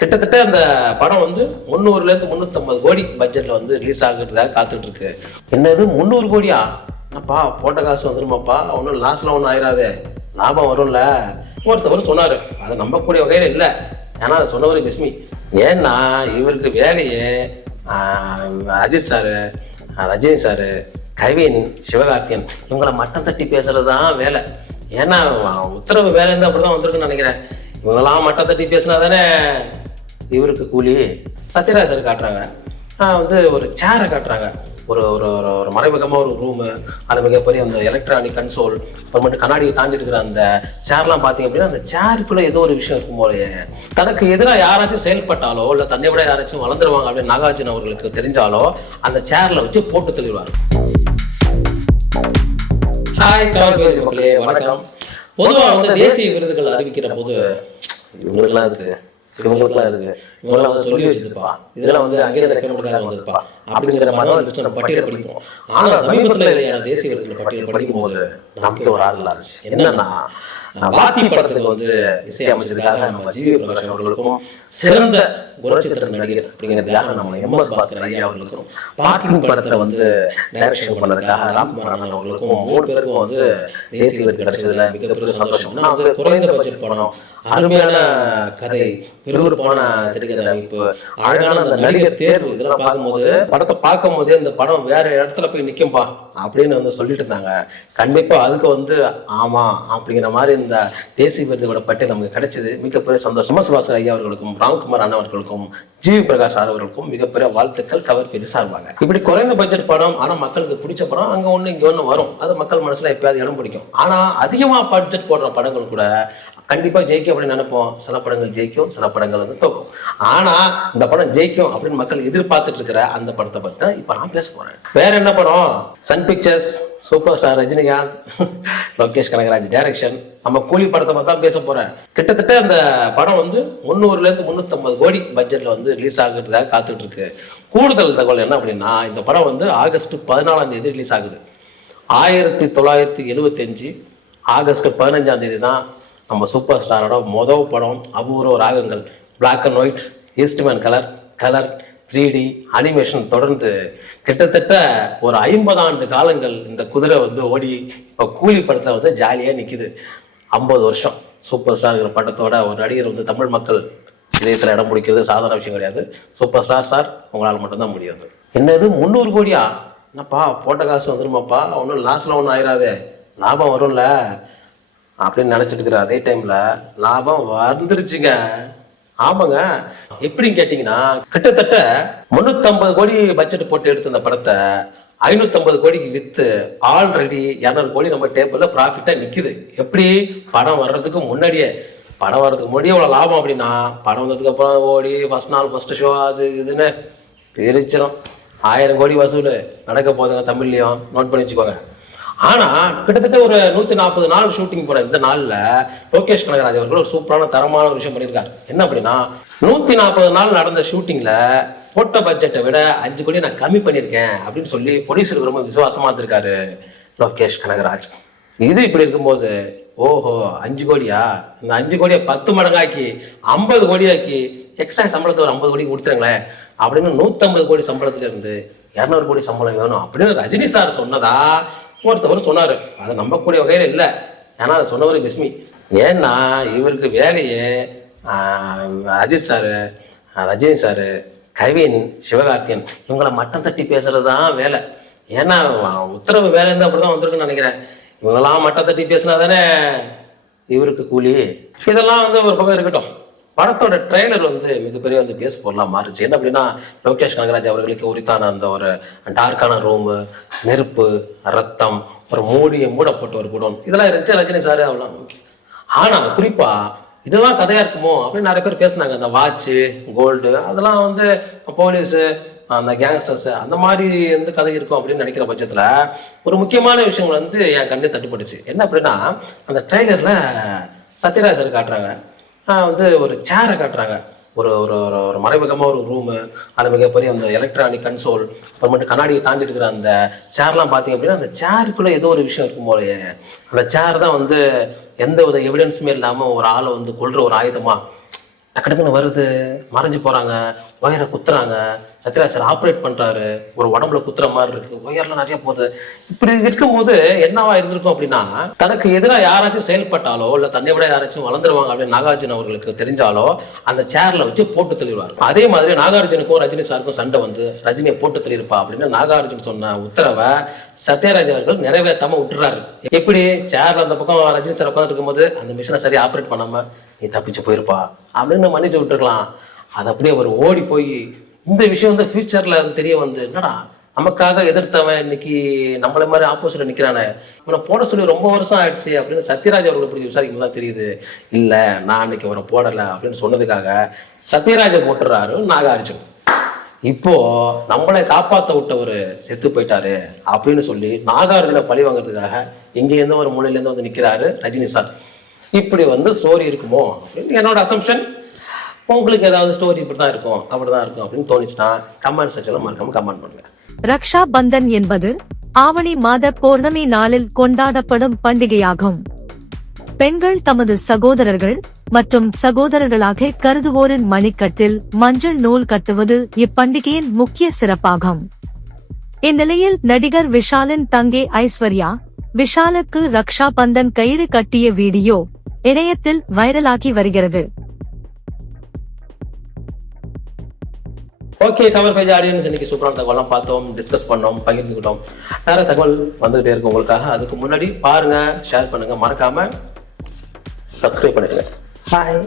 கிட்டத்தட்ட அந்த படம் வந்து 300லேருந்து 350 கோடி பட்ஜெட்டில் வந்து ரிலீஸ் ஆகுறதுக்காக காத்துட்டு இருக்கு. என்னது 300 கோடியா? என்னப்பா போட்ட காசு வந்துருமாப்பா, ஒன்றும் லாஸ்லாம் ஒன்றும் ஆயிராதே, லாபம் வரும்ல ஒருத்தவர் சொன்னார். அதை நம்பக்கூடிய வகையில் இல்லை, ஏன்னா அதை சொன்னவர் பிஸ்மி. ஏன்னா இவருக்கு வேலையே அஜித் சாரு, ரஜினி சாரு, கவின், சிவகார்த்தியன் இவங்களை மட்டம் தட்டி பேசுறது தான் வேலை. ஏன்னா உத்தரவு வேலையிருந்து அப்படி தான் வந்திருக்குன்னு நினைக்கிறேன். இவங்கெல்லாம் மட்டம் தட்டி பேசினா தானே இவருக்கு கூலி. சத்யராஜ் சார் காட்டுறாங்க, வந்து ஒரு சேரை காட்டுறாங்க, ஒரு ஒரு ஒரு மறைமுகமாக ஒரு ரூமு, அது மிகப்பெரிய அந்த எலக்ட்ரானிக் கன்சோல், அப்புறமேட்டு கண்ணாடியை தாண்டி இருக்கிற அந்த சேர்லாம் பார்த்தீங்க அப்படின்னா அந்த சேருக்குள்ளே ஏதோ ஒரு விஷயம் இருக்கும் போலயே. தனக்கு எதிராக யாராச்சும் செயல்பட்டாலோ இல்லை தன்னை விட யாராச்சும் வளர்ந்துருவாங்க அப்படின்னு நாகார்ஜுன அவர்களுக்கு தெரிஞ்சாலோ அந்த சேரில் வச்சு போட்டு தள்ளிடுவார். ஹாய் கவர்பேரி மக்களே, வணக்கம். பொதுவாக வந்து தேசிய விருதுகள் அறிவிக்கிற போது இவங்களுக்குலாம் இருக்கு, இவங்களுக்குலாம் இருக்கு, இவங்களாம் வந்து சொல்லி வச்சுதுப்பா, இதெல்லாம் வந்து அங்கேயே ரெக்கமெண்டுக்காக வந்ததுப்பா அப்படிங்கிற மாதிரி நம்ம பட்டியலை படிப்போம். ஆனால் சமீபத்தில் இல்லையான தேசிய விருதுகள் பட்டியல் படிக்கும் போது நமக்கு ஒரு ஆறுதல் ஆச்சு. என்னன்னா வாத்தி படத்துக்கு வந்து இசையமைச்சதுக்காக நம்ம ஜிவி பிரகாஷ் அவர்களுக்கும், சிறந்த குணச்சித்திர நடிகர் அப்படிங்கிறதுக்காக நம்ம எம்.எஸ். பாஸ்கர் ஐயா அவர்களுக்கும், பாத்தி படத்தை வந்து டைரக்ஷன் பண்ணதுக்காக ராம்குமார் அண்ணன் அவர்களுக்கும் 3 பேருக்கும் வந்து தேசிய விருது கிடைச்சதுல மிகப்பெரிய சந்தோஷம். ஏன்னா வந்து குறைந்த பட்ஜெட் படம், அருமையான கதை, விறுவிறுப்பான திரைக்கதை அமைப்பு, அழகான அந்த நடிகர் தேர்வு, இதெல்லாம் பார்க்கும்போது படத்தை பார்க்கும் போதே இந்த படம் வேற இடத்துல போய் நிற்கும்பா அப்படின்னு வந்து சொல்லிட்டு இருந்தாங்க. கண்டிப்பா அதுக்கு வந்து ஆமா அப்படிங்கிற மாதிரி இந்த தேசிய விருதுகளோட பட்டியல் நமக்கு கிடைச்சது. மிகப்பெரிய சந்தோஷம். எம்.எஸ். பாஸ்கர் ஐயா அவர்களுக்கும், ராம்குமார் அண்ணா அவர்களுக்கும், ஜிவி பிரகாஷ் அவர்களுக்கும் மிகப்பெரிய வாழ்த்துக்கள் கவர் பேசி சார்பாங்க. இப்படி குறைந்த பட்ஜெட் படம், ஆனா மக்களுக்கு பிடிச்ச படம் அங்க ஒண்ணு இங்க ஒண்ணு வரும், அது மக்கள் மனசுல எப்பயாவது இடம் பிடிக்கும். ஆனா அதிகமா பட்ஜெட் போடுற படங்கள் கூட கண்டிப்பா ஜெயிக்கும் அப்படின்னு நினைப்போம். சில படங்கள் ஜெயிக்கும், சில படங்கள் வந்து தோக்கும். ஆனா இந்த படம் ஜெயிக்கும் அப்படின்னு மக்கள் எதிர்பார்த்துட்டு இருக்கிற அந்த படத்தை பத்தி தான் இப்ப நான் பேச போறேன். வேற என்ன படம்? Sun Pictures, super star Rajinikanth, Lokesh Kanagaraj direction, நம்ம கூலி படத்தை பத்தி தான் பேச போறேன். கிட்டத்தட்ட அந்த படம் வந்து 300லேருந்து 350 கோடி பட்ஜெட்ல வந்து ரிலீஸ் ஆகுறதுக்காக காத்துட்டு இருக்கு. கூடுதல் தகவல் என்ன அப்படின்னா, இந்த படம் வந்து ஆகஸ்ட் 14ஆம் தேதி ரிலீஸ் ஆகுது. 1975 ஆகஸ்ட் 15ஆம் தேதி தான் நம்ம சூப்பர் ஸ்டாரோட மொதல் படம் Apoorva Raagangal, black and white, Eastman colour 3D animation தொடர்ந்து கிட்டத்தட்ட ஒரு 50 ஆண்டு காலங்கள் இந்த குதிரை வந்து ஓடி இப்போ கூலி படத்தில் வந்து ஜாலியாக நிற்கிது. 50 வருஷம் சூப்பர் ஸ்டார்ங்கிற படத்தோட ஒரு நடிகர் வந்து தமிழ் மக்கள் இதயத்தில் இடம் பிடிக்கிறது சாதாரண விஷயம் கிடையாது. சூப்பர் ஸ்டார் சார், உங்களால் மட்டும்தான் முடியாது. என்னது 300 கோடியா? என்னப்பா போட்ட காசு வந்துருமாப்பா, ஒன்றும் லாஸ்லாம் ஒன்றும் ஆயிராதே, லாபம் வரும்ல அப்படின்னு நினச்சிட்டு இருக்கிற அதே டைம்ல லாபம் வந்துருச்சுங்க. ஆமாங்க, எப்படின்னு கேட்டீங்கன்னா கிட்டத்தட்ட 350 கோடி பட்ஜெட் போட்டு எடுத்த அந்த படத்தை 550 கோடிக்கு வித்து ஆல்ரெடி 200 கோடி நம்ம டேபிள்ல ப்ராஃபிட்டா நிக்குது. எப்படி? படம் வர்றதுக்கு முன்னாடியே. படம் வர்றதுக்கு முன்னாடியே இவ்வளவு லாபம் அப்படின்னா, படம் வந்ததுக்கு அப்புறம் ஓடி ஃபர்ஸ்ட் நாள் ஃபர்ஸ்ட் ஷோ அது இதுன்னு பிரிச்சிடும். 1000 கோடி வசூல் நடக்க போதுங்க தமிழ்லையும், நோட் பண்ணி வச்சுக்கோங்க. ஆனா கிட்டத்தட்ட ஒரு 140 நாள் ஷூட்டிங் போற இந்த நாள்ல லோகேஷ் கனகராஜ் அவர்கள் ஒரு சூப்பரான தரமான ஒரு விஷயம் பண்ணியிருக்காரு. என்ன அப்படின்னா, 140 நாள் நடந்த ஷூட்டிங்ல போட்ட பட்ஜெட்டை விட 5 கோடி நான் கம்மி பண்ணியிருக்கேன் அப்படின்னு சொல்லி ப்ரொடியூசருக்கு ரொம்ப விசுவாசமா இருந்திருக்காரு லோகேஷ் கனகராஜ். இது இப்படி இருக்கும்போது, ஓஹோ 5 கோடியா, இந்த 5 கோடியை 10 மடங்காக்கி 50 கோடியாக்கி எக்ஸ்ட்ரா சம்பளத்தை ஒரு 50 கோடி கொடுத்துருங்களேன் அப்படின்னு 150 கோடி சம்பளத்துல இருந்து 200 கோடி சம்பளம் வேணும் அப்படின்னு ரஜினி சார் சொன்னதா ஒருத்தவர் சொன்னார். அதை நம்பக்கூடிய வகையில் இல்லை, ஏன்னா அதை சொன்னவர் பிஸ்மி. ஏன்னா இவருக்கு வேலையே அஜித் சாரு, ரஜினி சாரு, கவின், சிவகார்த்தியன் இவங்களை மட்டம் தட்டி பேசுறது தான் வேலை. ஏன்னா உத்தரவு வேலையிருந்து அப்படி தான் வந்திருக்குன்னு நினைக்கிறேன். இவங்கெல்லாம் மட்டம் தட்டி பேசினா தானே இவருக்கு கூலி. இதெல்லாம் வந்து ஒரு பக்கம் இருக்கட்டும். படத்தோட ட்ரெய்லர் வந்து மிகப்பெரிய வந்து பேச பொருளாக மாறுச்சு. என்ன அப்படின்னா, லோகேஷ் கனகராஜ் அவர்களுக்கு உரித்தான அந்த ஒரு டார்க்கான ரூமு, நெருப்பு, ரத்தம், ஒரு மூடப்பட்ட ஒரு குடம், இதெல்லாம் இருந்துச்சு. ரஜினி சார் அவ்வளோ ஓகே. ஆனால் குறிப்பா இதெல்லாம் கதையா இருக்குமோ அப்படின்னு நிறைய பேர் பேசினாங்க. அந்த வாட்சு, கோல்டு, அதெல்லாம் வந்து போலீஸு, அந்த கேங்ஸ்டர்ஸ், அந்த மாதிரி வந்து கதை இருக்கும் அப்படின்னு நினைக்கிற பட்சத்தில் ஒரு முக்கியமான விஷயங்கள் வந்து என் கண்ணு தட்டுப்பட்டுச்சு. என்ன அப்படின்னா, அந்த ட்ரெய்லரில் சத்யராஜ் சார் காட்டுறாங்க, வந்து ஒரு சேரை காட்டுறாங்க, ஒரு ஒரு ஒரு மறைமுகமாக ஒரு ரூமு, அது மிகப்பெரிய அந்த எலக்ட்ரானிக் கன்சோல், அப்புறமேட்டு கண்ணாடியை தாண்டி இருக்கிற அந்த சேர்லாம் பார்த்தீங்க அப்படின்னா அந்த சேருக்குள்ளே ஏதோ ஒரு விஷயம் இருக்கும் போலயே. அந்த சேர் தான் வந்து எந்த வித எவிடன்ஸுமே இல்லாமல் ஒரு ஆளை வந்து கொல்ற ஒரு ஆயுதமாக டக்குன்னு வருது, மறைஞ்சு போறாங்க, ஒயரை குத்துறாங்க. சத்யராஜ் சார் ஆப்ரேட் பண்றாரு, ஒரு உடம்புல குத்துற மாதிரி இருக்கு, ஒயர்லாம் நிறைய போகுது. இப்படி இருக்கும்போது என்னவா இருந்திருக்கும் அப்படின்னா, தனக்கு எதிராக யாராச்சும் செயல்பட்டாலோ இல்ல தன்னை விட யாராச்சும் வளர்ந்துருவாங்க அப்படின்னு நாகார்ஜுன அவர்களுக்கு தெரிஞ்சாலோ அந்த சேர்ல வச்சு போட்டு தள்ளிடுவார். அதே மாதிரி நாகார்ஜுனுக்கும் ரஜினி சாருக்கும் சண்டை வந்து ரஜினியை போட்டு தள்ளிருப்பா அப்படின்னு நாகார்ஜுன் சொன்ன உத்தரவை சத்யராஜ் அவர்கள் நிறைவேற்றாம விட்டுறாரு. எப்படி சேர்ல அந்த பக்கம் ரஜினி சார் உட்காந்து இருக்கும்போது அந்த மிஷினை சரியா ஆப்ரேட் பண்ணாம நீ தப்பிச்சு போயிருப்பா அப்படின்னு மன்னிச்சு விட்டுருக்கலாம். அது அப்படியே அவர் ஓடி போய் இந்த விஷயம் வந்து ஃபியூச்சர்ல தெரிய வந்து, என்னடா நமக்காக எதிர்த்தவன் இன்னைக்கு நம்மள மாதிரி ஆப்போசிட்ல நிக்கிறானே, இவனை போட சொல்லி ரொம்ப வருஷம் ஆயிடுச்சு அப்படின்னு சத்யராஜ் அவர்களை பற்றி விசாரிக்கும் தான் தெரியுது. இல்ல நான் அன்னைக்கு அவரை போடலை அப்படின்னு சொன்னதுக்காக சத்யராஜை போட்டுறாரு நாகார்ஜுன். இப்போ நம்மளை காப்பாற்ற விட்டவர் செத்து போயிட்டாரு அப்படின்னு சொல்லி நாகார்ஜுனை பழி வாங்குறதுக்காக இங்கேருந்து ஒரு மூலையிலேருந்து வந்து நிற்கிறாரு ரஜினி சார். இப்படி ஸ்டோரி இருக்குமோ அப்படின்னு என்னோட அசம்ஷன். உங்களுக்கு ஏதாவது ஸ்டோரி இப்படிதான் இருக்கும் அப்படிதான் இருக்கும் அப்படின்னு தோணுச்சுன்னா கமெண்ட் செக்ஷன்ல மறக்காம கமெண்ட் பண்ணுங்க. ரக்ஷா பந்தன் என்பது ஆவணி மாத பௌர்ணமி நாளில் கொண்டாடப்படும் பண்டிகையாகும். பெண்கள் தமது சகோதரர்கள் மற்றும் சகோதரர்களாக கருதுவோரின் மணிக்கட்டில் மஞ்சள் நூல் கட்டுவது இப்பண்டிகையின் முக்கிய சிறப்பாகும். இந்நிலையில் நடிகர் விஷாலின் தங்கை ஐஸ்வர்யா விஷாலுக்கு ரக்ஷா பந்தன் கயிறு கட்டிய வீடியோ இணையத்தில் வைரலாகி வருகிறது. ஓகே, கவர் பேஜ் ஆடியன்ஸ், இன்னைக்கு சூப்பரான தகவலாம் பார்த்தோம், டிஸ்கஸ் பண்ணோம், பகிர்ந்துக்கிட்டோம். நிறைய தகவல் வந்துகிட்டே இருக்கு உங்களுக்காக. அதுக்கு முன்னாடி பாருங்க, ஷேர் பண்ணுங்க, மறக்காம சப்ஸ்கிரைப் பண்ணிடுங்க. பாய்.